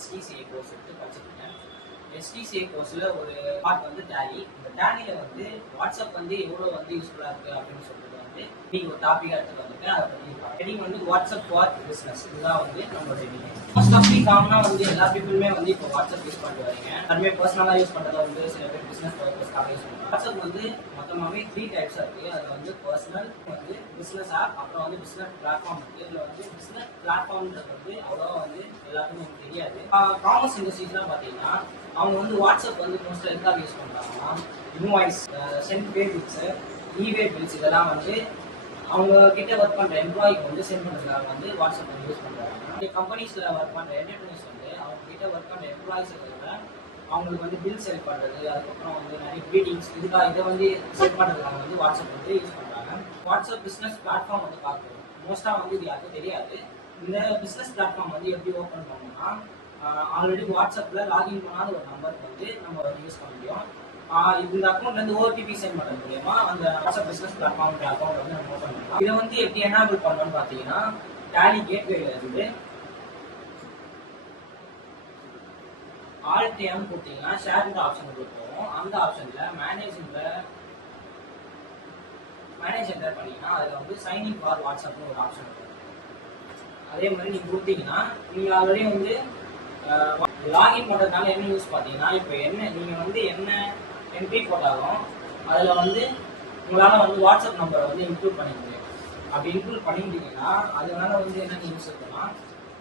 STCA course எடுத்து படிச்சிருக்கேன். STCA கோர்ஸில் ஒரு பார்ட் வந்து டேலி. இந்த டேலியில் வந்து வாட்ஸ்அப் வந்து எவ்வளோ வந்து யூஸ்ஃபுல்லாக இருக்குது அப்படின்னு சொல்லிட்டு வந்து நீங்கள் ஒரு டாப்பிக்காக எடுத்துகிட்டு வந்துருக்கேன். அதை பற்றி ஹெடிங் வந்து வாட்ஸ்அப் ஃபார் பிஸ்னஸ். இதுதான் வந்து நம்மளோட ஹெடிங். மோஸ்ட் ஆஃப் காமனாக வந்து எல்லா பீப்புளுமே வந்து இப்போ வாட்ஸ்அப் யூஸ் பண்ணிட்டு வரீங்க. எல்லாருமே பர்சனலாக யூஸ் பண்ணுறத வந்து சில பேர் பிஸ்னஸ் பர்பஸ்க்காக யூஸ் பண்ணுறாங்க. வாட்ஸ்அப் வந்து மொத்தமாகவே 3 டைப்ஸாக இருக்குது. அதில் வந்து பர்சனல் வந்து பிஸ்னஸ் ஆப், அப்புறம் வந்து பிஸ்னஸ் பிளாட்ஃபார்ம் இருக்குது. இதில் வந்து பிஸ்னஸ் பிளாட்ஃபார்ம்ன்றது வந்து அவ்வளோவா வந்து எல்லாருக்குமே எனக்கு தெரியாது. காமர்ஸ் இண்டஸ்ட்ரீஸ்லாம் பார்த்தீங்கன்னா அவங்க வந்து வாட்ஸ்அப் வந்து மோஸ்ட்டாக எதுக்காக யூஸ் பண்ணுறாங்கன்னா இன்வாய்ஸ், சென்ட் பே பில்ஸு, இவே பில்ஸ் இதெல்லாம் வந்து அவங்க கிட்ட ஒர்க் பண்ணுற எம்ப்ளாய்க்கு வந்து சென்ட் பண்ணுறதுக்காக வந்து வாட்ஸ்அப் வந்து யூஸ் பண்ணுறாங்க. கம்பெனிஸில் ஒர்க் பண்ணுற என்டர்பிரைஸ் வந்து அவங்க கிட்ட ஒர்க் பண்ணுற எம்ப்ளாயிஸோட அவங்களுக்கு வந்து பில் செல் பண்ணுறது, அதுக்கப்புறம் வந்து நிறைய மீட்டிங்ஸ் இதை வந்து செட் பண்ணுறதுக்காக வந்து வாட்ஸ்அப் வந்து யூஸ் பண்ணுறாங்க. வாட்ஸ்அப் பிஸ்னஸ் பிளாட்ஃபார்ம் வந்து பார்க்குறோம். மோஸ்ட்டாக வந்து இது யாருக்கும் தெரியாது. இந்த பிஸ்னஸ் பிளாட்ஃபார்ம் வந்து எப்படி ஓப்பன் பண்ணணும்னா ஆல்ரெடி வாட்ஸ்அப்பில் லாகின் பண்ணாத ஒரு நம்பருக்கு வந்து நம்ம வந்து யூஸ் பண்ண முடியும். இந்த அக்கௌண்ட்லேருந்து OTP சென்ட் பண்ணுறது மூலமா அந்த வாட்ஸ்அப் பிஸ்னஸ் பிளாட்ஃபார்ம் அக்கௌண்ட் வந்து நம்ம ஓப்பன் பண்ணலாம். இதை வந்து எப்படி எனேபிள் பண்ணணும்னு பார்த்தீங்கன்னா டேலி கேட்வேல இருந்து ஆல்டிஎம் கொடுத்தீங்கன்னா ஷேர் ஆப்ஷன் கொடுப்போம். அந்த ஆப்ஷனில் மேனேஜ் என்டர் பண்ணீங்கன்னா அதில் வந்து சைன்இன் ஃபார் வாட்ஸ்அப்னு ஒரு ஆப்ஷன் இருக்கும். அதே மாதிரி நீங்கள் கொடுத்தீங்கன்னா நீங்கள் ஆல்ரெடி வந்து லாகின் பண்ணுறதுனால என்ன யூஸ் பார்த்தீங்கன்னா இப்போ நீங்கள் வந்து என்ன என்ட்ரி போட்டாலும் அதில் வந்து உங்களால் வந்து வாட்ஸ்அப் நம்பரை வந்து இன்க்ளூட் பண்ணிக்க முடியும். அப்படி இன்க்ளூட் பண்ணிக்கிட்டீங்கன்னா அதனால வந்து என்ன யூஸ் இருக்குன்னா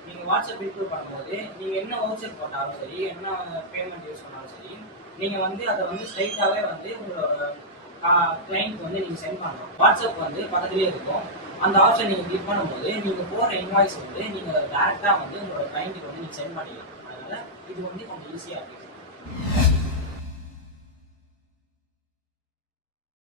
நீங்கள் வாட்ஸ்அப் இன்க்ளூட் பண்ணும்போது நீங்கள் என்ன வவுச்சர் போட்டாலும் சரி, என்ன பேமெண்ட் யூஸ் பண்ணாலும் சரி, நீங்கள் வந்து அதை வந்து ஸ்ட்ரைட்டாகவே வந்து உங்களோட கிளைண்ட் வந்து நீங்கள் சென்ட் பண்ணலாம். வாட்ஸ்அப் வந்து பக்கத்துலேயே இருக்கும். அந்த ஆப்ஷன் நீங்கள் கிளிக் பண்ணும்போது நீங்கள் போகிற இன்வாய்ஸ் வந்து நீங்கள் டேரெக்டாக வந்து உங்களோட கிளைண்ட்டுக்கு வந்து நீங்கள் சென்ட் பண்ணிக்கலாம். அதனால் இது வந்து கொஞ்சம் ஈஸியாக இருக்குது.